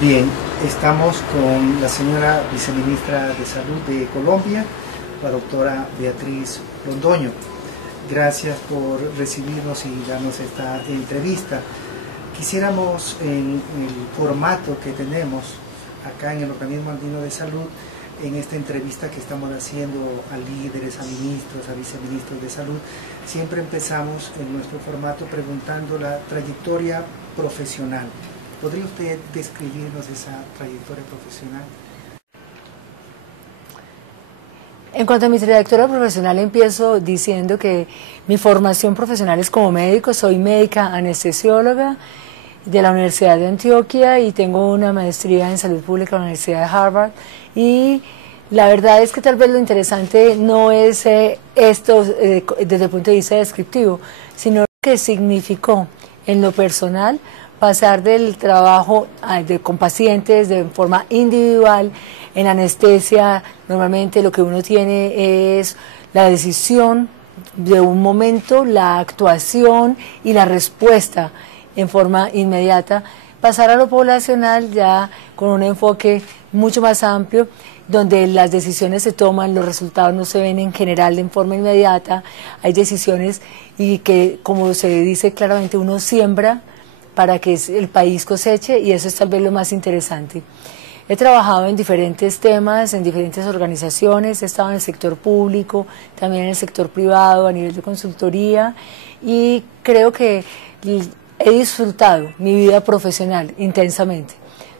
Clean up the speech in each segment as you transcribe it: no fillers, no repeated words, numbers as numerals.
Bien, estamos con la señora viceministra de Salud de Colombia, la doctora Beatriz Londoño. Gracias por recibirnos y darnos esta entrevista. Quisiéramos, en el formato que tenemos acá en el Organismo Andino de Salud, en esta entrevista que estamos haciendo a líderes, a ministros, a viceministros de salud, siempre empezamos en nuestro formato preguntando la trayectoria profesional. ¿Podría usted describirnos esa trayectoria profesional? En cuanto a mi trayectoria profesional, empiezo diciendo que mi formación profesional es como médico. Soy médica anestesióloga de la Universidad de Antioquia y tengo una maestría en salud pública en la Universidad de Harvard. Y la verdad es que tal vez lo interesante no es esto desde el punto de vista descriptivo, sino lo que significó en lo personal pasar del trabajo con pacientes de forma individual. En anestesia normalmente lo que uno tiene es la decisión de un momento, la actuación y la respuesta en forma inmediata. Pasar a lo poblacional ya con un enfoque mucho más amplio, donde las decisiones se toman, los resultados no se ven en general en forma inmediata, hay decisiones y que, como se dice claramente, uno siembra para que el país coseche, y eso es tal vez lo más interesante. He trabajado en diferentes temas, en diferentes organizaciones, he estado en el sector público, también en el sector privado, a nivel de consultoría, y creo que he disfrutado mi vida profesional intensamente.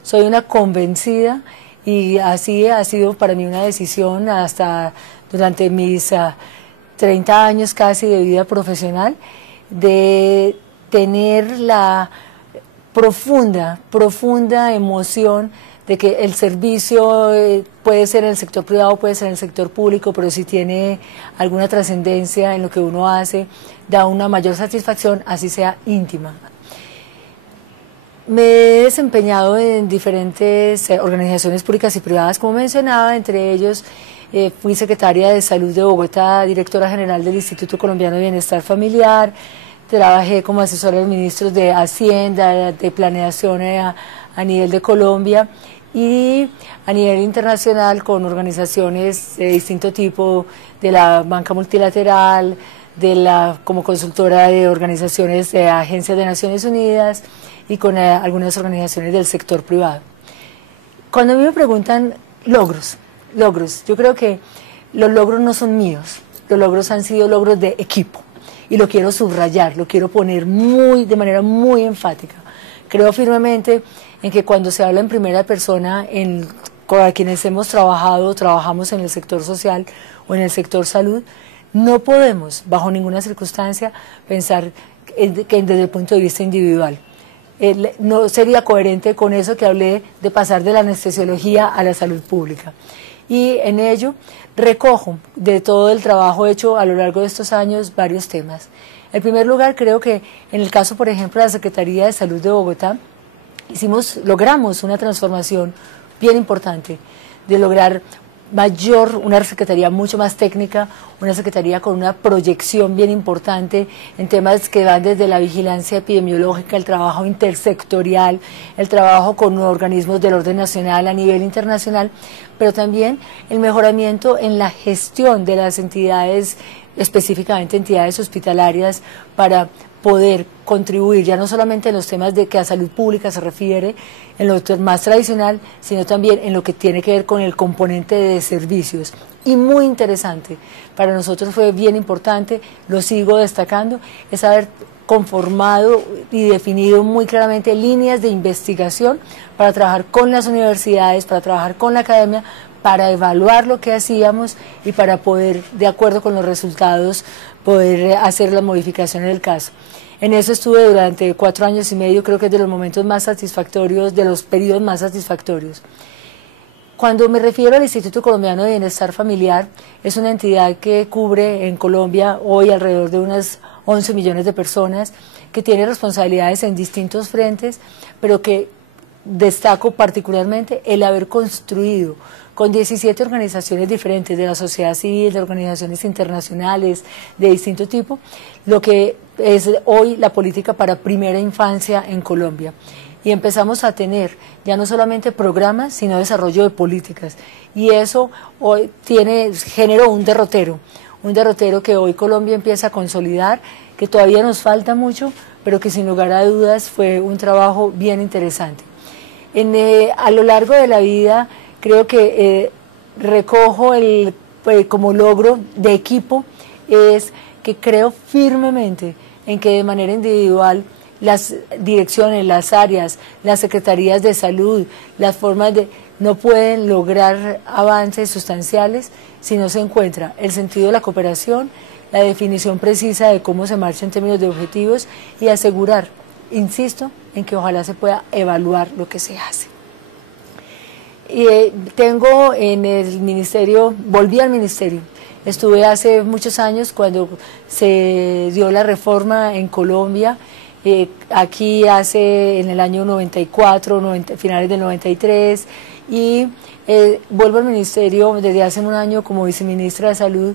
Soy una convencida y así ha sido para mí una decisión hasta durante mis 30 años casi de vida profesional, de tener la profunda emoción de que el servicio puede ser en el sector privado, puede ser en el sector público, pero si tiene alguna trascendencia en lo que uno hace, da una mayor satisfacción, así sea íntima. Me he desempeñado en diferentes organizaciones públicas y privadas, como mencionaba, entre ellos fui secretaria de Salud de Bogotá, directora general del Instituto Colombiano de Bienestar Familiar, trabajé como asesora de ministros de Hacienda, de Planeación a nivel de Colombia y a nivel internacional con organizaciones de distinto tipo, de la banca multilateral, como consultora de organizaciones de agencias de Naciones Unidas y con algunas organizaciones del sector privado. Cuando a mí me preguntan logros, yo creo que los logros no son míos, los logros han sido logros de equipo. Y lo quiero subrayar, lo quiero poner de manera muy enfática. Creo firmemente en que cuando se habla en primera persona, con quienes trabajamos en el sector social o en el sector salud, no podemos, bajo ninguna circunstancia, pensar que desde el punto de vista individual. No sería coherente con eso que hablé de pasar de la anestesiología a la salud pública. Y en ello recojo de todo el trabajo hecho a lo largo de estos años varios temas. En primer lugar, creo que en el caso, por ejemplo, de la Secretaría de Salud de Bogotá, logramos una transformación bien importante, de lograr una secretaría mucho más técnica, una secretaría con una proyección bien importante en temas que van desde la vigilancia epidemiológica, el trabajo intersectorial, el trabajo con organismos del orden nacional a nivel internacional, pero también el mejoramiento en la gestión de las entidades, específicamente entidades hospitalarias, para poder contribuir ya no solamente en los temas de que a salud pública se refiere, en lo más tradicional, sino también en lo que tiene que ver con el componente de servicios. Y muy interesante, para nosotros fue bien importante, lo sigo destacando, es haber conformado y definido muy claramente líneas de investigación para trabajar con las universidades, para trabajar con la academia, para evaluar lo que hacíamos y para poder, de acuerdo con los resultados, poder hacer las modificaciones del caso. En eso estuve durante 4 años y medio, creo que es de los momentos más satisfactorios, de los periodos más satisfactorios. Cuando me refiero al Instituto Colombiano de Bienestar Familiar, es una entidad que cubre en Colombia hoy alrededor de unas 11 millones de personas, que tiene responsabilidades en distintos frentes, pero que destaco particularmente el haber construido con 17 organizaciones diferentes de la sociedad civil, de organizaciones internacionales de distinto tipo, lo que es hoy la política para primera infancia en Colombia. y empezamos a tener ya no solamente programas, sino desarrollo de políticas. Y eso hoy generó un derrotero que hoy Colombia empieza a consolidar, que todavía nos falta mucho, pero que sin lugar a dudas fue un trabajo bien interesante. A lo largo de la vida creo que recojo como logro de equipo es que creo firmemente en que de manera individual las direcciones, las áreas, las secretarías de salud, las formas no pueden lograr avances sustanciales si no se encuentra el sentido de la cooperación, la definición precisa de cómo se marcha en términos de objetivos y asegurar, insisto, en que ojalá se pueda evaluar lo que se hace. Y tengo en el ministerio, volví al ministerio, estuve hace muchos años cuando se dio la reforma en Colombia, aquí en el año 94, finales del 93, y vuelvo al ministerio desde hace un año como viceministra de Salud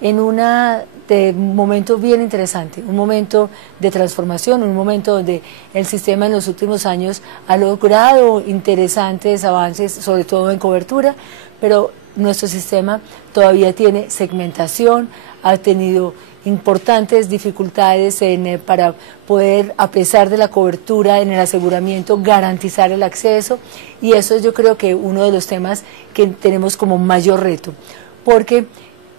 en un momento bien interesante, un momento de transformación, un momento donde el sistema en los últimos años ha logrado interesantes avances, sobre todo en cobertura, pero nuestro sistema todavía tiene segmentación, ha tenido importantes dificultades para poder, a pesar de la cobertura en el aseguramiento, garantizar el acceso, y eso es yo creo que uno de los temas que tenemos como mayor reto, porque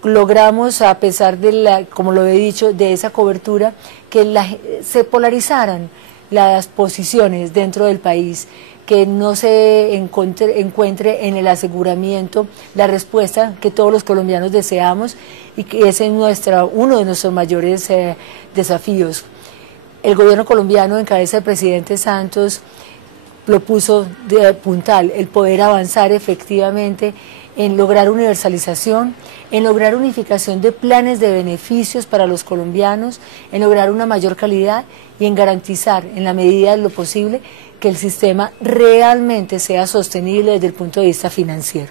logramos, a pesar de como lo he dicho, de esa cobertura, que se polarizaran las posiciones dentro del país, que no se encuentre en el aseguramiento la respuesta que todos los colombianos deseamos, y que ese es uno de nuestros mayores desafíos. El gobierno colombiano, en cabeza del presidente Santos, lo puso de puntal, el poder avanzar efectivamente en lograr universalización, en lograr unificación de planes de beneficios para los colombianos, en lograr una mayor calidad y en garantizar, en la medida de lo posible, que el sistema realmente sea sostenible desde el punto de vista financiero.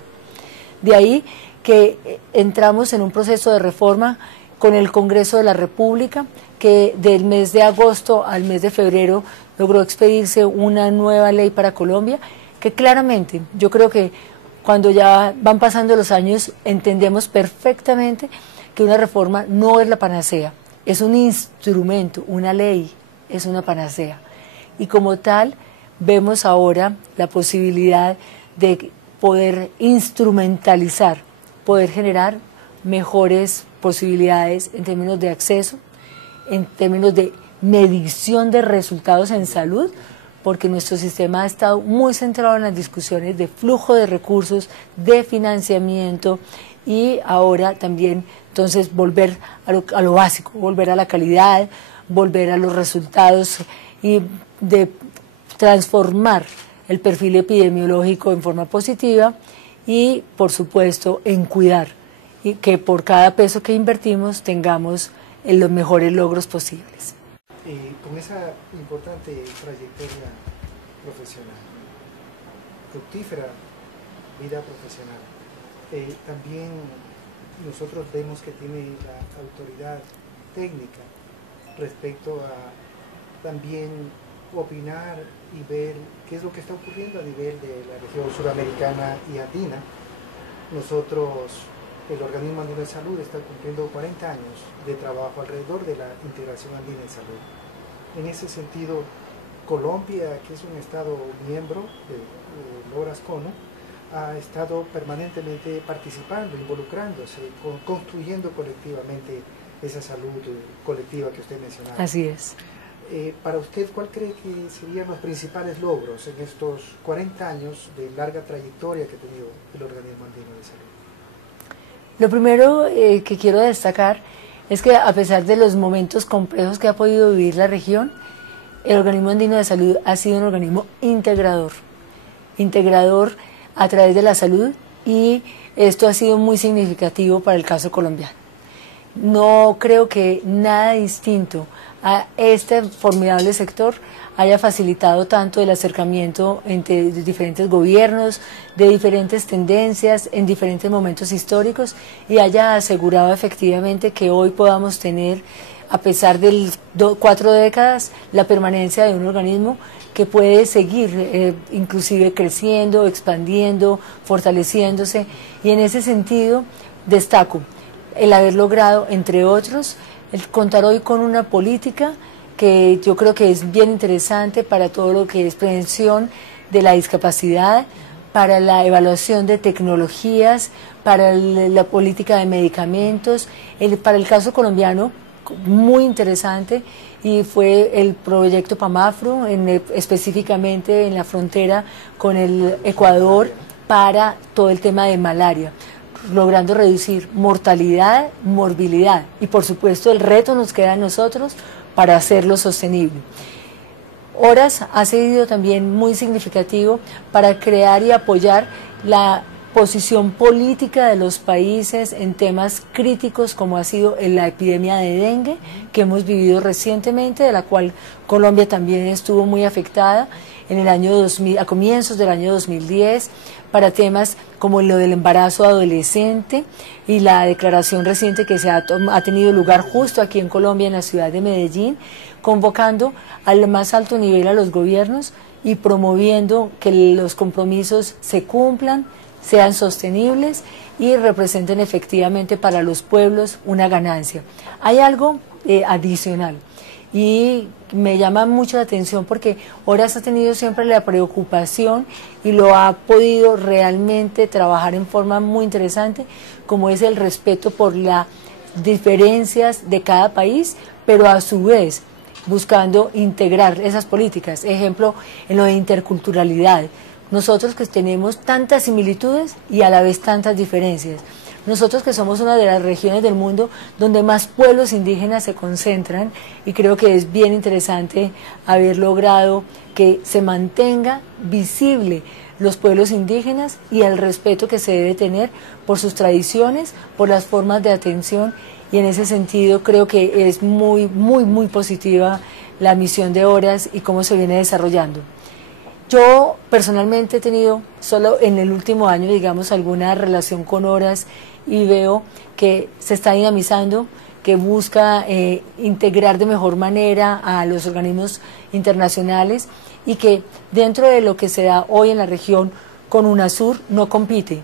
De ahí que entramos en un proceso de reforma con el Congreso de la República, que del mes de agosto al mes de febrero logró expedirse una nueva ley para Colombia, que claramente yo creo que cuando ya van pasando los años entendemos perfectamente que una reforma no es la panacea, es un instrumento, una ley es una panacea, y como tal vemos ahora la posibilidad de poder instrumentalizar, poder generar mejores posibilidades en términos de acceso, en términos de medición de resultados en salud, porque nuestro sistema ha estado muy centrado en las discusiones de flujo de recursos, de financiamiento, y ahora también entonces volver a lo básico, volver a la calidad, volver a los resultados y de transformar el perfil epidemiológico en forma positiva y, por supuesto, en cuidar y que por cada peso que invertimos tengamos los mejores logros posibles. Con esa importante trayectoria profesional, fructífera vida profesional, también nosotros vemos que tiene la autoridad técnica respecto a también opinar y ver qué es lo que está ocurriendo a nivel de la región suramericana y andina. Nosotros, el Organismo Andino de Salud, está cumpliendo 40 años de trabajo alrededor de la integración andina en salud. En ese sentido, Colombia, que es un estado miembro de Lograscono, ha estado permanentemente participando, involucrándose, construyendo colectivamente esa salud colectiva que usted mencionaba. Así es. Para usted, ¿cuál cree que serían los principales logros en estos 40 años de larga trayectoria que ha tenido el Organismo Andino de Salud? Lo primero que quiero destacar es que, a pesar de los momentos complejos que ha podido vivir la región, el Organismo Andino de Salud ha sido un organismo integrador a través de la salud, y esto ha sido muy significativo para el caso colombiano. No creo que nada distinto a este formidable sector haya facilitado tanto el acercamiento entre diferentes gobiernos, de diferentes tendencias, en diferentes momentos históricos, y haya asegurado efectivamente que hoy podamos tener a pesar de 4 décadas, la permanencia de un organismo que puede seguir inclusive creciendo, expandiendo, fortaleciéndose, y en ese sentido destaco el haber logrado, entre otros, el contar hoy con una política que yo creo que es bien interesante para todo lo que es prevención de la discapacidad, para la evaluación de tecnologías, para la política de medicamentos, para el caso colombiano, muy interesante, y fue el proyecto PAMAFRO, específicamente en la frontera con el Ecuador, para todo el tema de malaria, logrando reducir mortalidad, morbilidad, y por supuesto el reto nos queda a nosotros para hacerlo sostenible. Horas ha sido también muy significativo para crear y apoyar la posición política de los países en temas críticos como ha sido la epidemia de dengue que hemos vivido recientemente, de la cual Colombia también estuvo muy afectada en el año 2000, a comienzos del año 2010, para temas como lo del embarazo adolescente y la declaración reciente que ha tenido lugar justo aquí en Colombia, en la ciudad de Medellín, convocando al más alto nivel a los gobiernos y promoviendo que los compromisos se cumplan, sean sostenibles y representen efectivamente para los pueblos una ganancia. Hay algo adicional y me llama mucho la atención porque Horas ha tenido siempre la preocupación y lo ha podido realmente trabajar en forma muy interesante, como es el respeto por las diferencias de cada país, pero a su vez buscando integrar esas políticas. Ejemplo, en lo de interculturalidad. Nosotros que tenemos tantas similitudes y a la vez tantas diferencias. Nosotros que somos una de las regiones del mundo donde más pueblos indígenas se concentran, y creo que es bien interesante haber logrado que se mantenga visible los pueblos indígenas y el respeto que se debe tener por sus tradiciones, por las formas de atención, y en ese sentido creo que es muy positiva la misión de Horas y cómo se viene desarrollando. Yo personalmente he tenido solo en el último año, digamos, alguna relación con Horas y veo que se está dinamizando, que busca integrar de mejor manera a los organismos internacionales y que dentro de lo que se da hoy en la región con UNASUR no compite,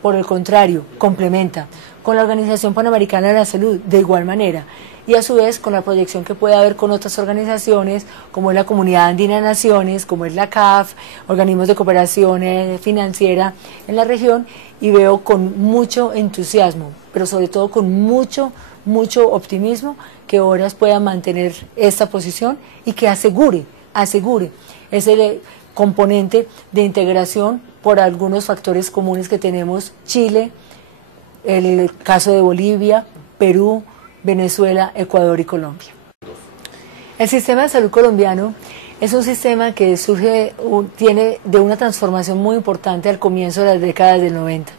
por el contrario, complementa con la Organización Panamericana de la Salud de igual manera, y a su vez con la proyección que puede haber con otras organizaciones como es la Comunidad Andina de Naciones, como es la CAF, organismos de cooperación financiera en la región, y veo con mucho entusiasmo, pero sobre todo con mucho optimismo que Horas pueda mantener esta posición y que asegure ese componente de integración por algunos factores comunes que tenemos: Chile, el caso de Bolivia, Perú, Venezuela, Ecuador y Colombia. El sistema de salud colombiano es un sistema que tiene de una transformación muy importante al comienzo de las décadas del 90.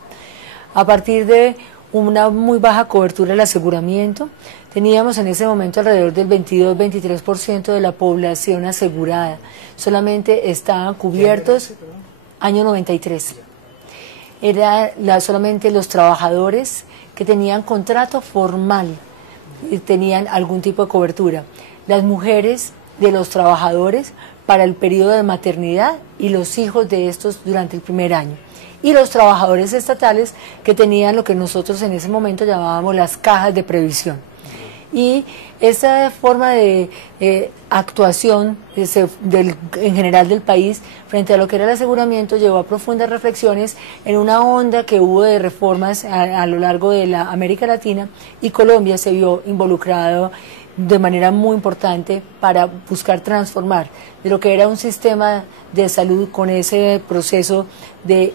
A partir de una muy baja cobertura del aseguramiento, teníamos en ese momento alrededor del 22-23% de la población asegurada. Solamente estaban cubiertos, año 93. Solamente los trabajadores que tenían contrato formal tenían algún tipo de cobertura. Las mujeres de los trabajadores para el periodo de maternidad y los hijos de estos durante el primer año. Y los trabajadores estatales que tenían lo que nosotros en ese momento llamábamos las cajas de previsión. Y esa forma de actuación en general del país frente a lo que era el aseguramiento llevó a profundas reflexiones en una onda que hubo de reformas a lo largo de la América Latina, y Colombia se vio involucrado de manera muy importante para buscar transformar de lo que era un sistema de salud con ese proceso de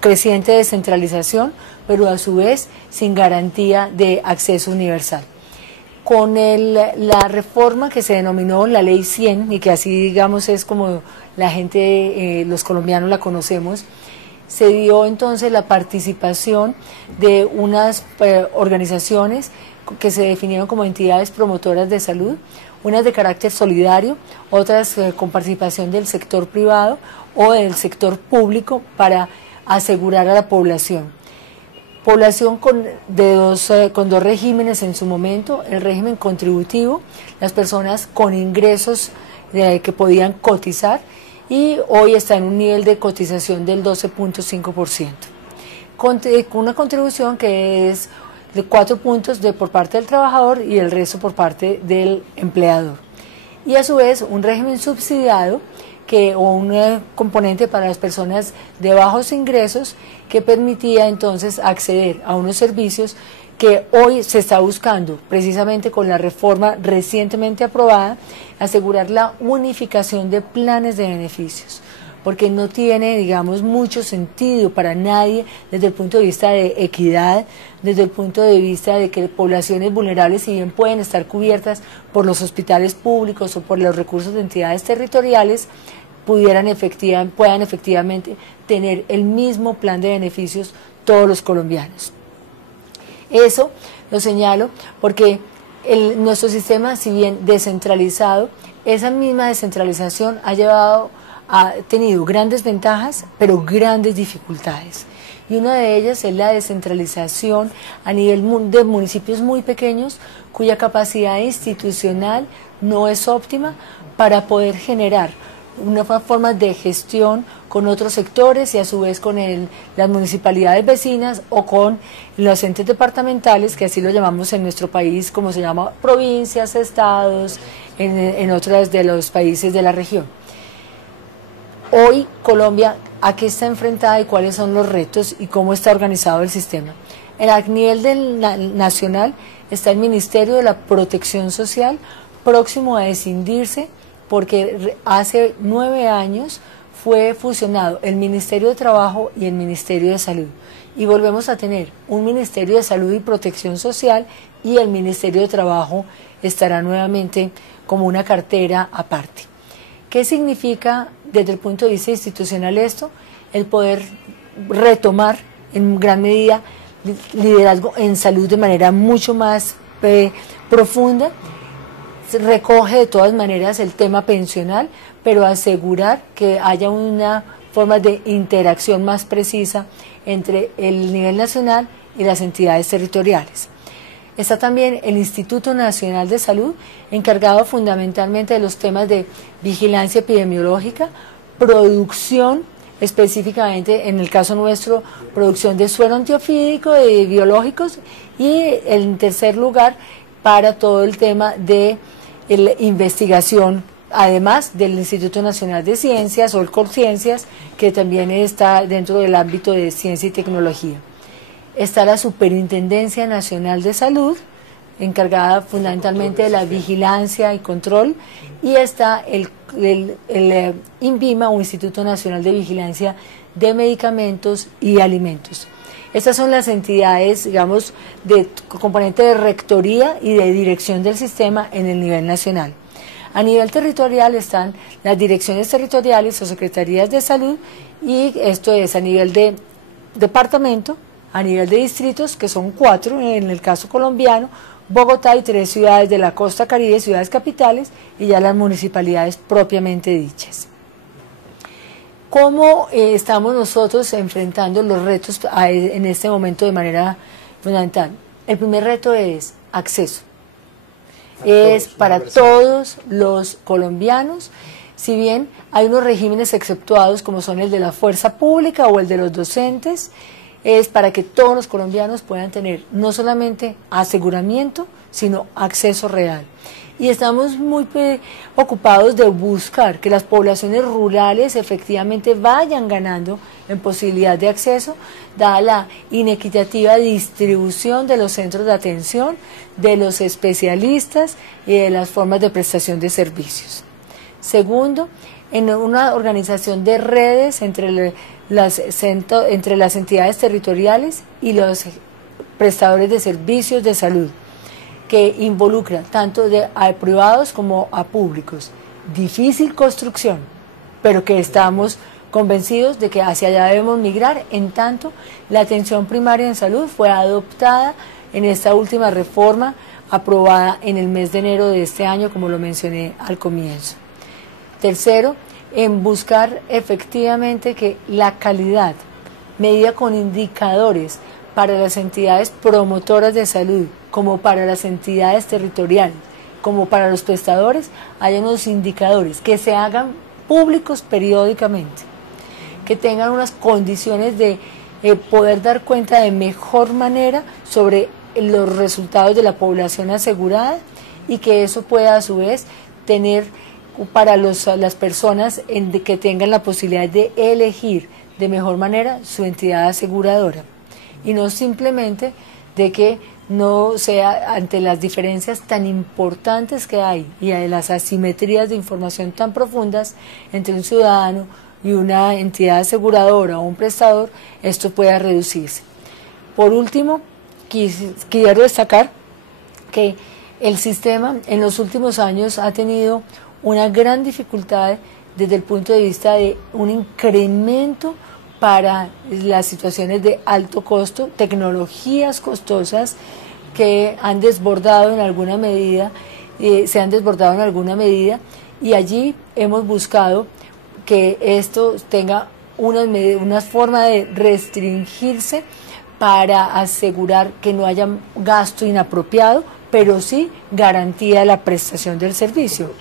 creciente descentralización, pero a su vez sin garantía de acceso universal. Con la reforma que se denominó la Ley 100, y que así digamos es como la gente, los colombianos la conocemos, se dio entonces la participación de unas organizaciones que se definieron como entidades promotoras de salud, unas de carácter solidario, otras con participación del sector privado o del sector público para asegurar a la población. Población con dos regímenes en su momento, el régimen contributivo, las personas con ingresos que podían cotizar, y hoy está en un nivel de cotización del 12.5%, con una contribución que es de 4 puntos por parte del trabajador y el resto por parte del empleador. Y a su vez un régimen subsidiado o un componente para las personas de bajos ingresos, que permitía entonces acceder a unos servicios que hoy se está buscando, precisamente con la reforma recientemente aprobada, asegurar la unificación de planes de beneficios, porque no tiene, digamos, mucho sentido para nadie desde el punto de vista de equidad, desde el punto de vista de que poblaciones vulnerables, si bien pueden estar cubiertas por los hospitales públicos o por los recursos de entidades territoriales, puedan efectivamente tener el mismo plan de beneficios todos los colombianos. Eso lo señalo porque nuestro sistema, si bien descentralizado, esa misma descentralización ha tenido grandes ventajas, pero grandes dificultades. Y una de ellas es la descentralización a nivel de municipios muy pequeños, cuya capacidad institucional no es óptima para poder generar una forma de gestión con otros sectores y a su vez con las municipalidades vecinas o con los entes departamentales, que así lo llamamos en nuestro país, como se llama provincias, estados, en otros de los países de la región. Hoy Colombia, ¿a qué está enfrentada y cuáles son los retos y cómo está organizado el sistema? A nivel nacional está el Ministerio de la Protección Social, próximo a escindirse, porque hace 9 años fue fusionado el Ministerio de Trabajo y el Ministerio de Salud. Y volvemos a tener un Ministerio de Salud y Protección Social, y el Ministerio de Trabajo estará nuevamente como una cartera aparte. ¿Qué significa desde el punto de vista institucional esto? El poder retomar en gran medida liderazgo en salud de manera mucho más profunda. Recoge de todas maneras el tema pensional, pero asegurar que haya una forma de interacción más precisa entre el nivel nacional y las entidades territoriales. Está también el Instituto Nacional de Salud, encargado fundamentalmente de los temas de vigilancia epidemiológica, producción, específicamente en el caso nuestro, producción de suero antiofídico, de biológicos, y en tercer lugar, para todo el tema de investigación, además del Instituto Nacional de Ciencias o el Colciencias, que también está dentro del ámbito de ciencia y tecnología. Está la Superintendencia Nacional de Salud, encargada fundamentalmente de la vigilancia y control, y está el INVIMA, o Instituto Nacional de Vigilancia de Medicamentos y Alimentos. Estas son las entidades, digamos, de componente de rectoría y de dirección del sistema en el nivel nacional. A nivel territorial están las direcciones territoriales o secretarías de salud, y esto es a nivel de departamento, a nivel de distritos, que son 4 en el caso colombiano, Bogotá y 3 ciudades de la costa caribe, ciudades capitales, y ya las municipalidades propiamente dichas. ¿Cómo estamos nosotros enfrentando los retos en este momento de manera fundamental? El primer reto es acceso. Es para todos los colombianos, si bien hay unos regímenes exceptuados como son el de la fuerza pública o el de los docentes, es para que todos los colombianos puedan tener no solamente aseguramiento, sino acceso real. Y estamos muy ocupados de buscar que las poblaciones rurales efectivamente vayan ganando en posibilidad de acceso, dada la inequitativa distribución de los centros de atención, de los especialistas y de las formas de prestación de servicios. Segundo, en una organización de redes entre las entidades territoriales y los prestadores de servicios de salud, que involucra tanto a privados como a públicos. Difícil construcción, pero que estamos convencidos de que hacia allá debemos migrar, en tanto la atención primaria en salud fue adoptada en esta última reforma aprobada en el mes de enero de este año, como lo mencioné al comienzo. Tercero, en buscar efectivamente que la calidad, medida con indicadores para las entidades promotoras de salud, como para las entidades territoriales, como para los prestadores, haya unos indicadores que se hagan públicos periódicamente, que tengan unas condiciones de poder dar cuenta de mejor manera sobre los resultados de la población asegurada, y que eso pueda a su vez tener para las personas que tengan la posibilidad de elegir de mejor manera su entidad aseguradora, y no simplemente de que no sea ante las diferencias tan importantes que hay y a las asimetrías de información tan profundas entre un ciudadano y una entidad aseguradora o un prestador, esto pueda reducirse. Por último, quiero destacar que el sistema en los últimos años ha tenido una gran dificultad desde el punto de vista de un incremento para las situaciones de alto costo, tecnologías costosas que han desbordado en alguna medida, se han desbordado en alguna medida, y allí hemos buscado que esto tenga una forma de restringirse para asegurar que no haya gasto inapropiado, pero sí garantía de la prestación del servicio.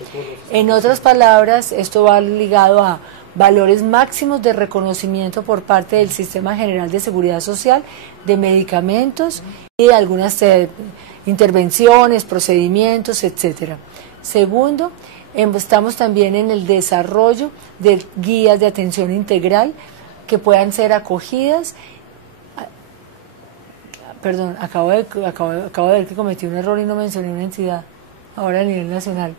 En otras palabras, esto va ligado a valores máximos de reconocimiento por parte del Sistema General de Seguridad Social de medicamentos y de algunas intervenciones, procedimientos, etcétera. Segundo, estamos también en el desarrollo de guías de atención integral que puedan ser acogidas. Perdón, acabo de ver que cometí un error y no mencioné una entidad, ahora a nivel nacional.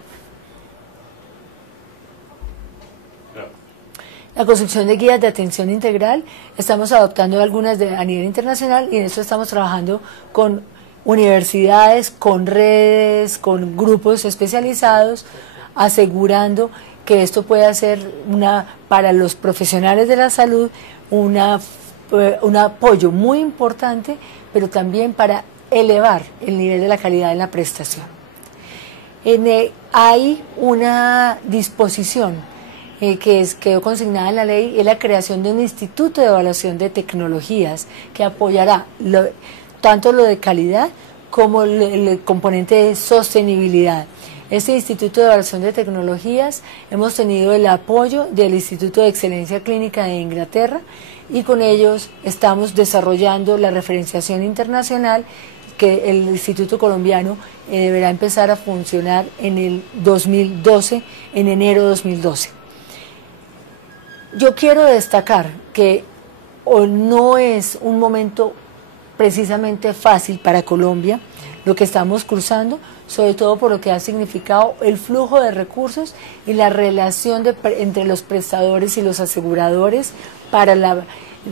La construcción de guías de atención integral, estamos adoptando algunas a nivel internacional, y en esto estamos trabajando con universidades, con redes, con grupos especializados, asegurando que esto pueda ser para los profesionales de la salud un apoyo muy importante, pero también para elevar el nivel de la calidad de la prestación. Hay una disposición que quedó consignada en la ley, es la creación de un instituto de evaluación de tecnologías que apoyará tanto lo de calidad como el componente de sostenibilidad. Este Instituto de Evaluación de Tecnologías, hemos tenido el apoyo del Instituto de Excelencia Clínica de Inglaterra, y con ellos estamos desarrollando la referenciación internacional que el Instituto Colombiano deberá empezar a funcionar en el 2012, en enero de 2012. Yo quiero destacar que no es un momento precisamente fácil para Colombia lo que estamos cruzando, sobre todo por lo que ha significado el flujo de recursos y la relación entre los prestadores y los aseguradores para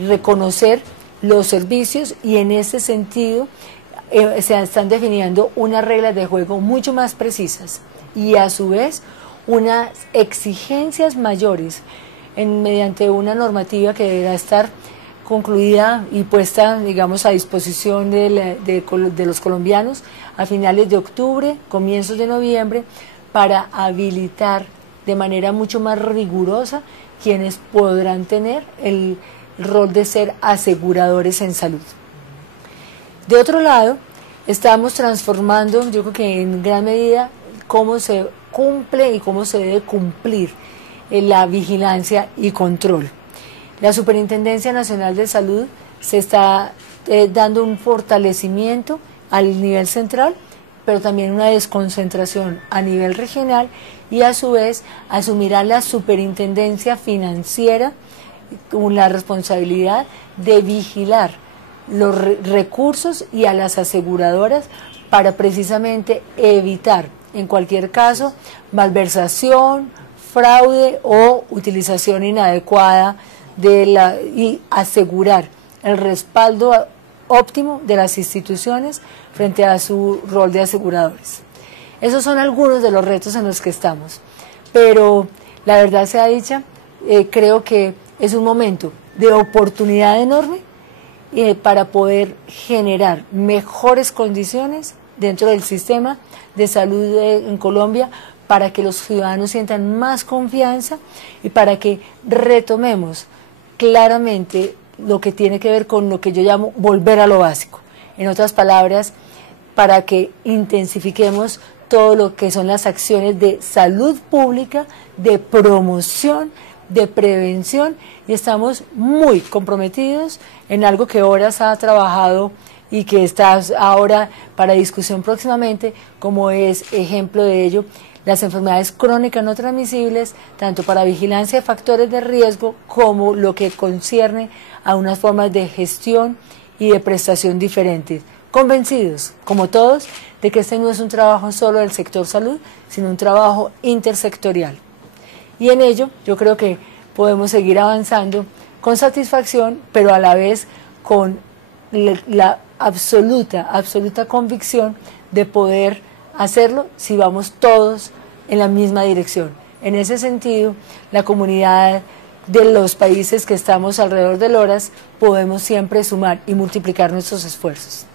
reconocer los servicios, y en ese sentido se están definiendo unas reglas de juego mucho más precisas y a su vez unas exigencias mayores mediante una normativa que deberá estar concluida y puesta, digamos, a disposición de los colombianos a finales de octubre, comienzos de noviembre, para habilitar de manera mucho más rigurosa quienes podrán tener el rol de ser aseguradores en salud. De otro lado, estamos transformando, yo creo que en gran medida, cómo se cumple y cómo se debe cumplir la vigilancia y control. La Superintendencia Nacional de Salud se está dando un fortalecimiento al nivel central, pero también una desconcentración a nivel regional, y a su vez asumirá la Superintendencia Financiera con la responsabilidad de vigilar los recursos y a las aseguradoras para precisamente evitar, en cualquier caso, malversación, fraude o utilización inadecuada y asegurar el respaldo óptimo de las instituciones frente a su rol de aseguradores. Esos son algunos de los retos en los que estamos, pero la verdad sea dicha, creo que es un momento de oportunidad enorme para poder generar mejores condiciones dentro del sistema de salud en Colombia, para que los ciudadanos sientan más confianza y para que retomemos claramente lo que tiene que ver con lo que yo llamo volver a lo básico. En otras palabras, para que intensifiquemos todo lo que son las acciones de salud pública, de promoción, de prevención, y estamos muy comprometidos en algo que Horas ha trabajado y que está ahora para discusión próximamente, como es ejemplo de ello, las enfermedades crónicas no transmisibles, tanto para vigilancia de factores de riesgo como lo que concierne a unas formas de gestión y de prestación diferentes. Convencidos, como todos, de que este no es un trabajo solo del sector salud, sino un trabajo intersectorial. Y en ello yo creo que podemos seguir avanzando con satisfacción, pero a la vez con la absoluta convicción de poder hacerlo si vamos todos en la misma dirección. En ese sentido, la comunidad de los países que estamos alrededor del Horas podemos siempre sumar y multiplicar nuestros esfuerzos.